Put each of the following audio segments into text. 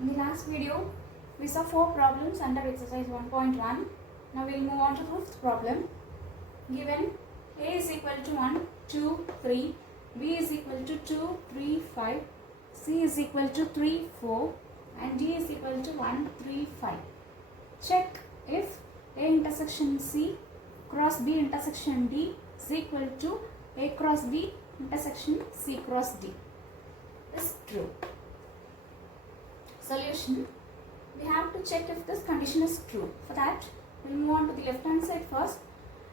In the last video, we saw 4 problems under exercise 1.1. Now we will move on to the 5th problem. Given A is equal to 1, 2, 3, B is equal to 2, 3, 5, C is equal to 3, 4 and D is equal to 1, 3, 5. Check if A intersection C cross B intersection D is equal to A cross B intersection C cross D is true. Solution. We have to check if this condition is true. For that, we will move on to the left hand side first.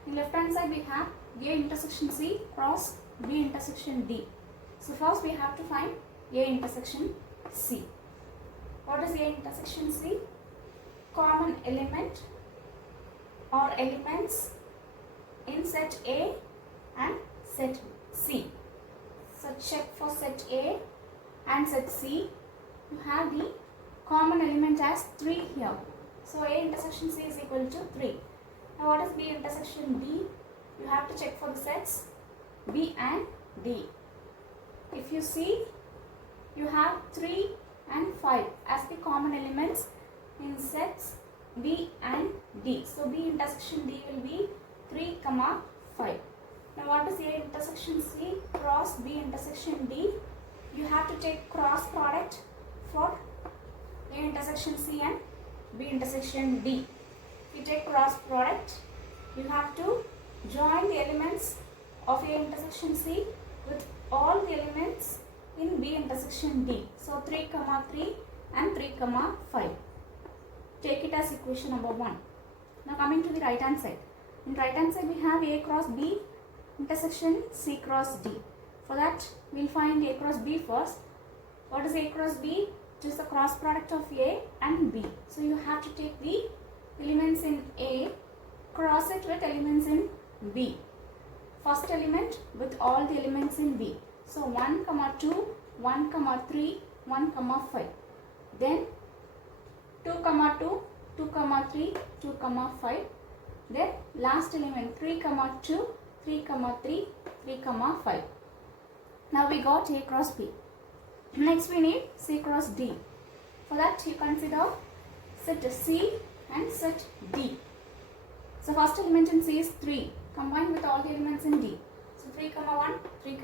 In left hand side we have A intersection C cross B intersection D. So first we have to find A intersection C. What is A intersection C? Common element or elements in set A and set C. So check for set A and set C. You have the common element as 3 here. So A intersection C is equal to 3. Now what is B intersection D? You have to check for the sets B and D. If you see, you have 3 and 5 as the common elements in sets B and D. So B intersection D will be 3, 5. Now what is A intersection C cross B intersection D? You have to take cross product for A intersection C and B intersection D. If you take cross product, you have to join the elements of A intersection C with all the elements in B intersection D. So 3, 3 and 3, 5. Take it as equation number 1. Now coming to the right hand side. In right hand side we have A cross B intersection C cross D. For that we will find A cross B first. What is A cross B? It is the cross product of A and B. So you have to take the elements in A, cross it with elements in B. First element with all the elements in B. So 1, 2, 1, 3, 1, 5. Then 2, 2, 2, 3, 2, 5. Then last element 3, 2, 3, 3, 3, 5. Now we got A cross B. Next we need C cross D. For that you consider set C and set D. So first element in C is 3 combined with all the elements in D. So 3, 1, 3,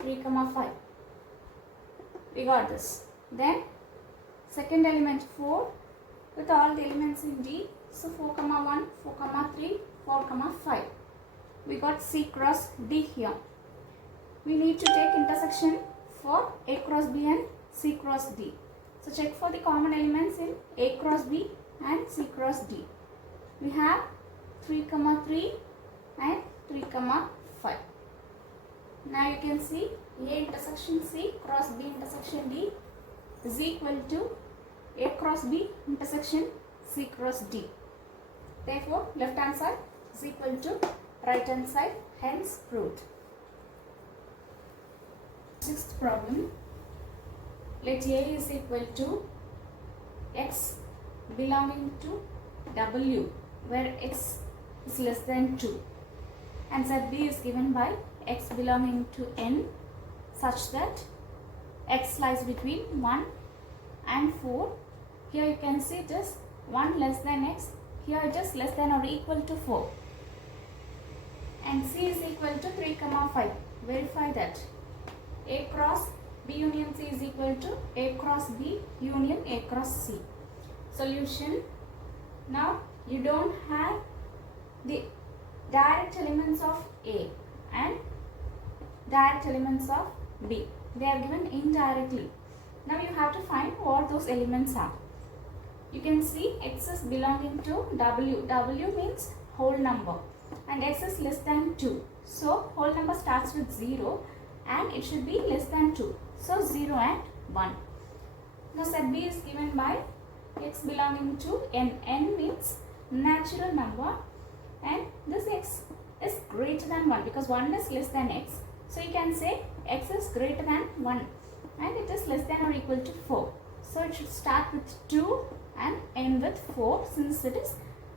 3, 3, 5. We got this. Then second element 4 with all the elements in D. So 4, 1, 4, 3, 4, 5. We got C cross D here. We need to take intersection for A cross B and C cross D. So check for the common elements in A cross B and C cross D. We have 3, 3 and 3, 5. Now you can see A intersection C cross B intersection D is equal to A cross B intersection C cross D. Therefore, left hand side is equal to right hand side, hence proved. Sixth problem. Let A is equal to X belonging to W, where X is less than 2. And set B is given by X belonging to N, such that X lies between 1 and 4. Here you can see it is 1 less than X. Here it is less than or equal to 4. And C is equal to 3, 5. Verify that. A cross B union C is equal to A cross B union A cross C. Solution. Now you don't have the direct elements of A and direct elements of B. They are given indirectly. Now you have to find what those elements are. You can see X is belonging to W. W means whole number and X is less than 2. So whole number starts with 0 and it should be less than 2. So 0 and 1. Now set B is given by X belonging to N. N means natural number and this X is greater than 1 because 1 is less than X. So you can say X is greater than 1 and it is less than or equal to 4. So it should start with 2 and end with 4 since it is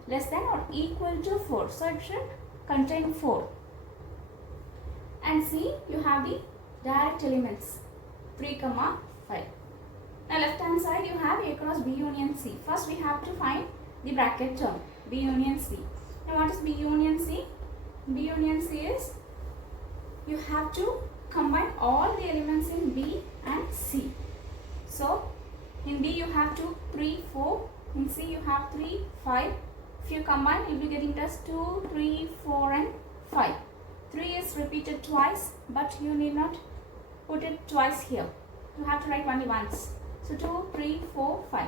less than or equal to 4. So it should contain 4. And C, you have the direct elements 3, 5. Now left hand side you have A cross B union C. First we have to find the bracket term B union C. Now what is B union C? B union C is you have to combine all the elements in B and C. So in B you have 2, 3, 4. In C you have 3, 5. If you combine, you will be getting just 2, 3, 4 and 5. 3 is repeated twice, but you need not put it twice here. You have to write only once. So 2, 3, 4, 5.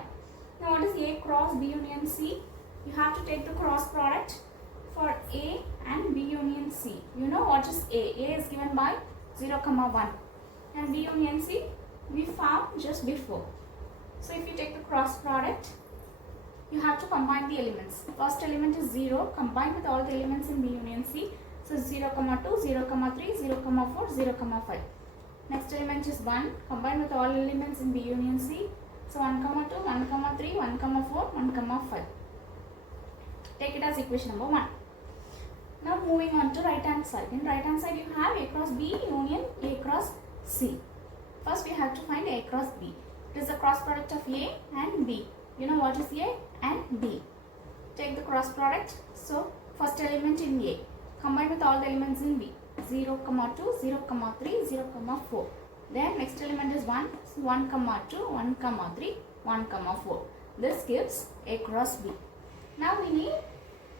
Now what is A cross B union C? You have to take the cross product for A and B union C. You know what is A? A is given by 0, 1. And B union C we found just before. So if you take the cross product, you have to combine the elements. First element is 0, combine with all the elements in B union C. So 0, 2, 0, 3, 0, 4, 0, 5. Next element is 1, combine with all elements in B union C. So 1, 2, 1, 3, 1, 4, 1, 5. Take it as equation number 1. Now moving on to right hand side. In right hand side you have A cross B union A cross C. First we have to find A cross B. It is the cross product of A and B. You know what is A and B. Take the cross product. So first element in A, combine with all the elements in B. 0, 2, 0, 3, 0, 4. Then next element is 1. So 1, 2, 1, 3, 1, 4. This gives A cross B. Now we need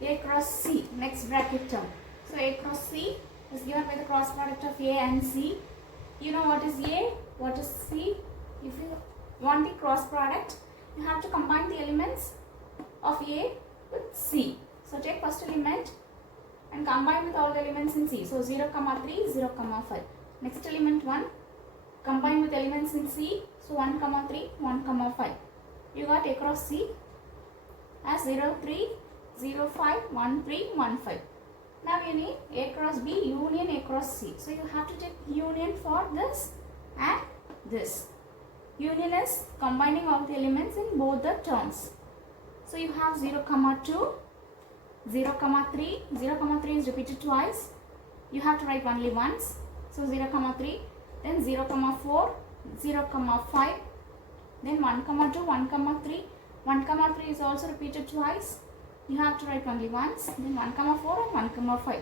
A cross C, next bracket term. So A cross C is given by the cross product of A and C. You know what is A, what is C. If you want the cross product, you have to combine the elements of A with C. So take first element and combine with all the elements in C. So 0, 3, 0, 5. Next element 1, combine with elements in C. So 1, 3, 1, 5. You got A cross C as 0, 3, 0, 5, 1, 3, 1, 5. Now you need A cross B union A cross C. So you have to take union for this and this. Union is combining all the elements in both the terms. So you have 0, 2, 0, 3. 0, 3 is repeated twice. You have to write only once. So 0, 3. Then 0, 4. 0, 5. Then 1, 2, 1, 3. 1, 3 is also repeated twice. You have to write only once. Then 1, 4 and 1, 5.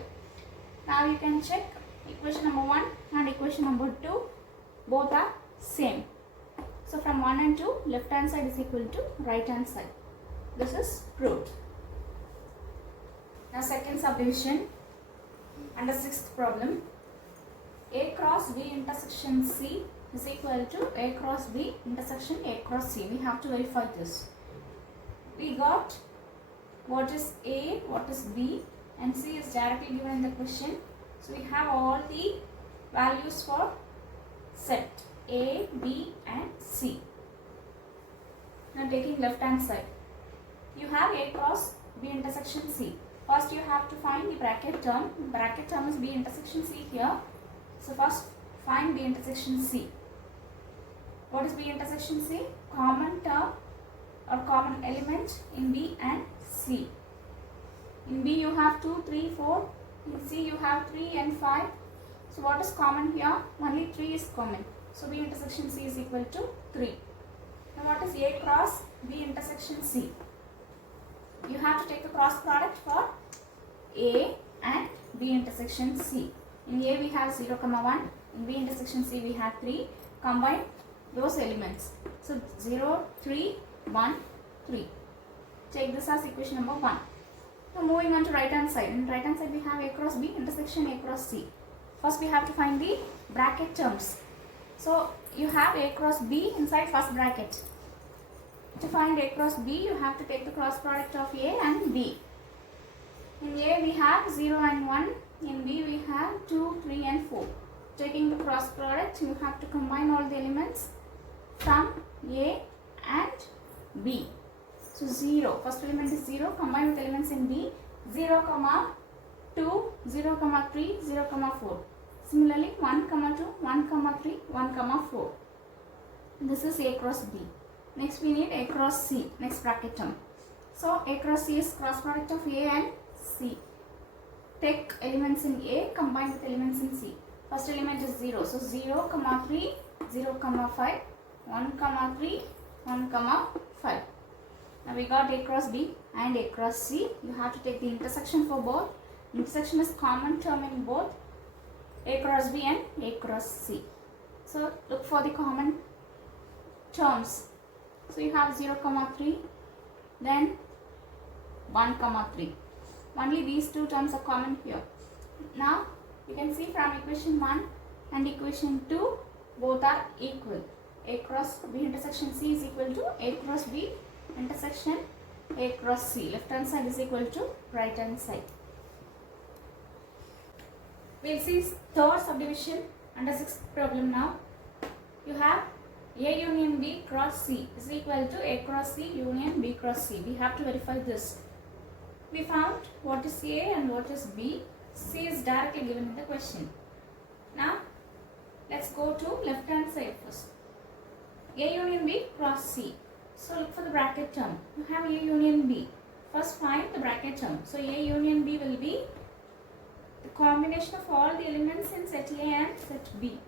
Now you can check equation number 1 and equation number 2. Both are same. So from 1 and 2, left hand side is equal to right hand side. This is proved. Now second subdivision under sixth problem. A cross B intersection C is equal to A cross B intersection A cross C. We have to verify this. We got what is A, what is B, and C is directly given in the question. So we have all the values for set A, B and C. Now taking left hand side, you have A cross B intersection C. First you have to find the bracket term. Bracket term is B intersection C here. So first find B intersection C. What is B intersection C? Common term or common element in B and C. In B you have 2, 3, 4. In C you have 3 and 5. So what is common here? Only 3 is common. So B intersection C is equal to 3. Now what is A cross B intersection C? You have to take the cross product for A and B intersection C. In A we have 0, 1. In B intersection C we have 3. Combine those elements. So 0, 3, 1, 3. Take this as equation number 1. Now moving on to right hand side. In right hand side we have A cross B intersection A cross C. First we have to find the bracket terms. So you have A cross B inside first bracket. To find A cross B you have to take the cross product of A and B. In A we have 0 and 1. In B we have 2, 3 and 4. Taking the cross product you have to combine all the elements from A and B. So 0, first element is 0, combine with elements in B. 0, 2, 0, 3, 0, 4. Similarly 1, 2, 1, 3, 1, 4. This is A cross B. Next we need A cross C, next bracket term. So A cross C is cross product of A and C. Take elements in A, combine with elements in C. First element is 0. So 0, 3, 0, 5. 1, 3, 1, 5. Now we got A cross B and A cross C. You have to take the intersection for both. Intersection is common term in both A cross B and A cross C. So look for the common terms. So you have 0, 3, then 1, 3. Only these two terms are common here. Now you can see from equation 1 and equation 2, both are equal. A cross B intersection C is equal to A cross B intersection A cross C. Left hand side is equal to right hand side. We will see third subdivision under sixth problem now. You have A union B cross C is equal to A cross C union B cross C. We have to verify this. We found what is A and what is B. C is directly given in the question. Now let's go to left hand side first. A union B cross C. So look for the bracket term. You have A union B. First find the bracket term. So A union B will be the combination of all the elements in set A and set B.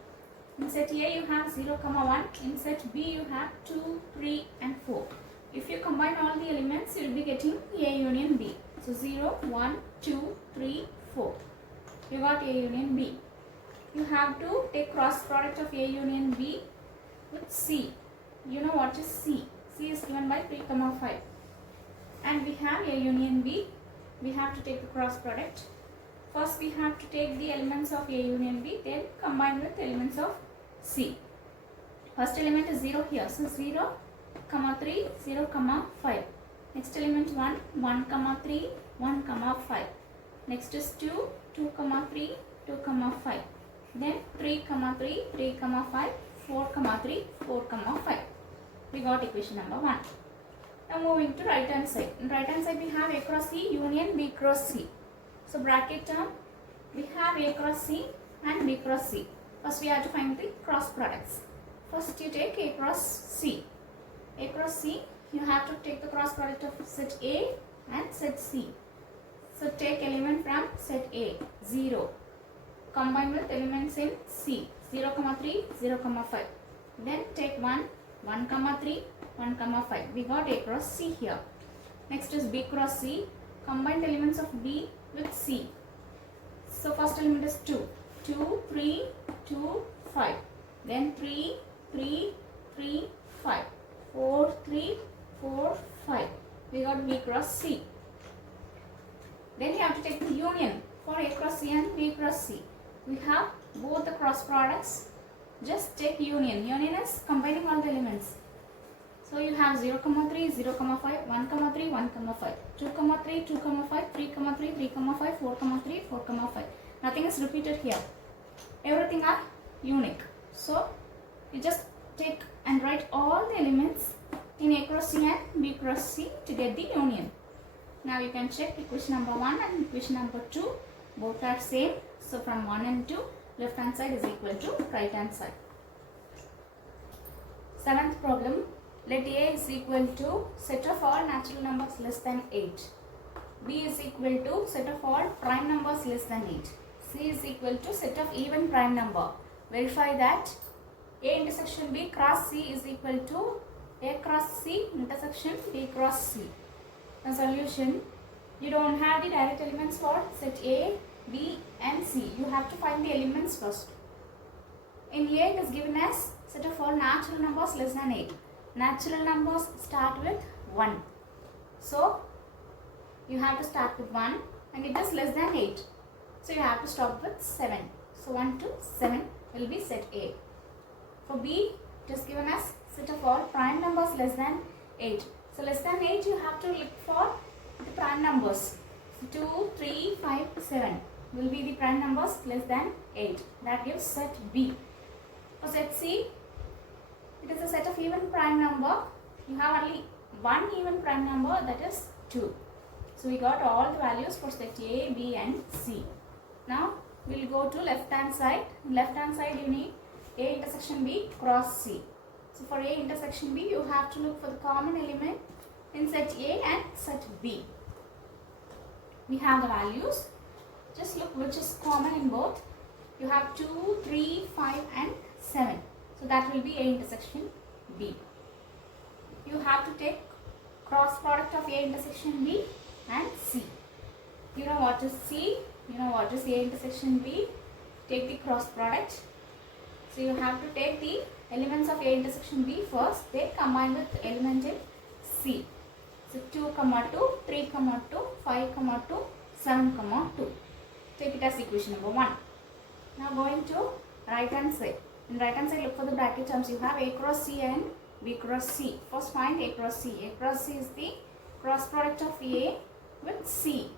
In set A you have 0, 1. In set B you have 2, 3 and 4. If you combine all the elements, you will be getting A union B. So 0, 1, 2, 3, 4. You got A union B. You have to take cross product of A union B with C. You know what is C. C is given by 3, 5. And we have A union B. We have to take the cross product. First we have to take the elements of A union B, then combine with elements of C. First element is 0 here. So 0, 3, 0, 5. Next element 1, 1, 3, 1, 5. Next is 2, 2, 3, 2, 5. Then 3, 3, 3, 5, 4, 3, 4, 5. We got equation number 1. Now moving to right hand side. In right hand side we have A cross C union B cross C. So bracket term, we have A cross C and B cross C. First we have to find the cross products. First you take A cross C. A cross C, you have to take the cross product of set A and set C. So take element from set A, 0. Combine with elements in C, 0, 3, 0, 5. Then take 1, 1, 3, 1, 5. We got A cross C here. Next is B cross C. Combine the elements of B with C. So first element is 2, 2, 3, 2, 5. Then 3, 3, 3, 5. 4, 3, 4, 5. We got B cross C. Then you have to take the union for A cross C and B cross C. We have both the cross products. Just take union. Union is combining all the elements. So you have 0, 3, 0, 5, 1, 3, 1, 5, 2, 3, 2, 5, 3, 3, 3, 5, 4, 3, 4, 5. Nothing is repeated here. Everything are unique. So you just take and write all the elements in A cross C and B cross C to get the union. Now you can check equation number 1 and equation number 2. Both are same. So from 1 and 2, left hand side is equal to right hand side. Seventh problem. Let A is equal to set of all natural numbers less than 8. B is equal to set of all prime numbers less than 8. C is equal to set of even prime number. Verify that A intersection B cross C is equal to A cross C intersection B cross C. The solution, you don't have the direct elements for set A, B and C. You have to find the elements first. In A it is given as set of all natural numbers less than 8. Natural numbers start with 1. So you have to start with 1 and it is less than 8. So you have to stop with 7. So 1 to 7 will be set A. For B, it is given as set of all prime numbers less than 8. So less than 8 you have to look for the prime numbers. So 2, 3, 5, 7 will be the prime numbers less than 8. That gives set B. For set C, it is a set of even prime number. You have only one even prime number, that is 2. So we got all the values for set A, B and C. Now we will go to left hand side. Left hand side you need A intersection B cross C. So for A intersection B you have to look for the common element in set A and set B. We have the values. Just look which is common in both. You have 2, 3, 5 and 7. So that will be A intersection B. B. You have to take cross product of A intersection B and C. You know what is C? You know what is A intersection B? Take the cross product. So you have to take the elements of A intersection B first, then combine with the element in C. So 2, 2, 3, 2, 5, 2, 7, 2. Take it as equation number 1. Now going to right hand side. In right hand side, look for the bracket terms. You have A cross C and B cross C. First find A cross C. A cross C is the cross product of A with C.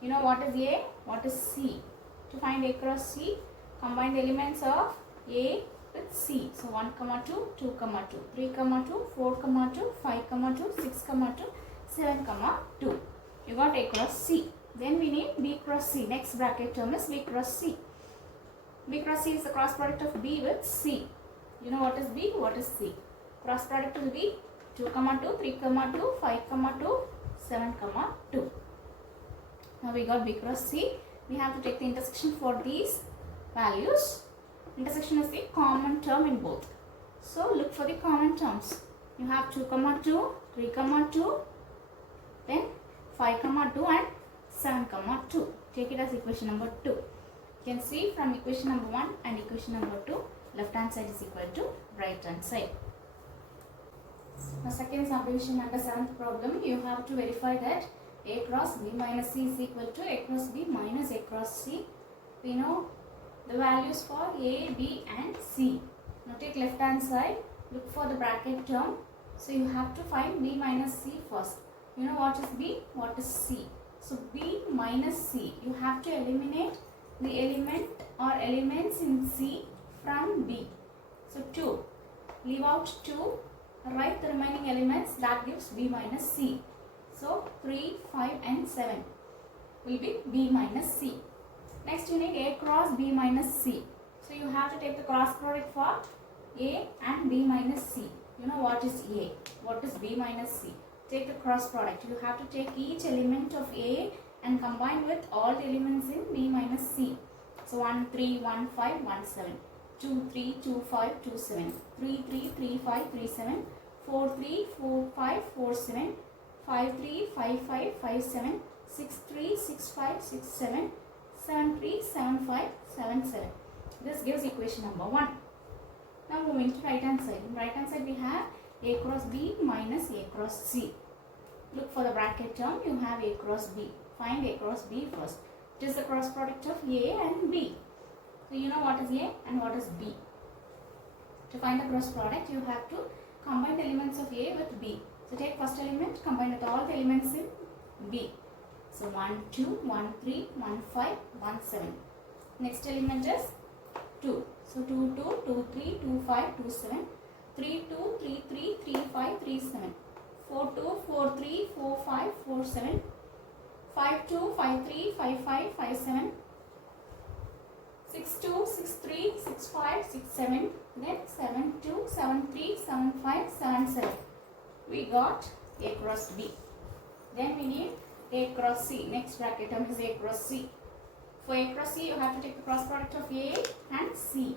You know what is A? What is C? To find A cross C, combine the elements of A with C. So 1, 2, 2, 2, 3, 2, 4, 2, 5, 2, 6, 2, 7, 2. You got A cross C. Then we need B cross C. Next bracket term is B cross C. B cross C is the cross product of B with C. You know what is B? What is C? Cross product will be 2, 2, 3, 2, 5, 2, 7, 2. Now we got B cross C. We have to take the intersection for these values. Intersection is the common term in both. So look for the common terms. You have 2, 2, 3, 2, then 5, 2 and 7, 2. Take it as equation number 2. You can see from equation number 1 and equation number 2, left hand side is equal to right hand side. Now second subdivision under 7th problem, you have to verify that A cross B minus C is equal to A cross B minus A cross C. We know the values for A, B and C. Now take left hand side, look for the bracket term. So you have to find B minus C first. You know what is B? What is C? So B minus C, you have to eliminate the element or elements in C from B. So 2, leave out 2, write the remaining elements, that gives B minus C. So 3, 5 and 7 will be B minus C. Next you need A cross B minus C. So you have to take the cross product for A and B minus C. You know what is A? What is B minus C? Take the cross product. You have to take each element of A and combine with all the elements in B minus C. So 1, 3, 1, 5, 1, 7. 2, 3, 2, 5, 2, 7. 3, 3, 3, 5, 3, 7. 4, 3, 4, 5, 4, 7. 5, 3, 5, 5, 5, 7. 6, 3, 6, 5, 6, 7. 7, 3, 7, 5, 7, 7. This gives equation number 1. Now moving to right hand side. In right hand side we have A cross B minus A cross C. Look for the bracket term. You have A cross B. Find A cross B first. It is the cross product of A and B. So you know what is A and what is B. To find the cross product, you have to combine the elements of A with B. So take first element, combine with all the elements in B. So 1, 2, 1, 3, 1, 5, 1, 7. Next element is 2. So 2, 2, 2, 3, 2, 5, 2, 7. 3, 2, 3, 3, 3, 5, 3, 7. 4, 2, 4, 3, 4, 5, 4, 7. 5, 2, 5, 3, 5, 5, 5, 7. 6, 2, 6, 3, 6, 5, 6, 7. Then 7, 2, 7, 3, 7, 5, 7, 7. We got A cross B. Then we need A cross C. Next bracket term is A cross C. For A cross C, you have to take the cross product of A and C.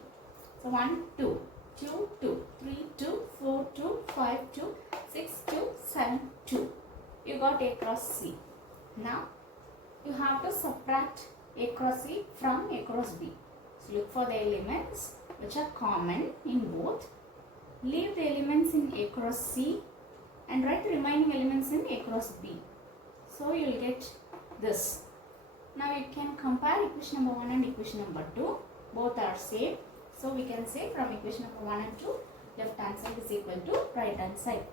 So 1, 2, 2, 2, 3, 2, 4, 2, 5, 2, 6, 2, 7, 2. You got A cross C. Now, you have to subtract A cross C from A cross B. So look for the elements which are common in both. Leave the elements in A cross C and write the remaining elements in A cross B. So you will get this. Now you can compare equation number 1 and equation number 2. Both are same. So we can say from equation number 1 and 2, left hand side is equal to right hand side.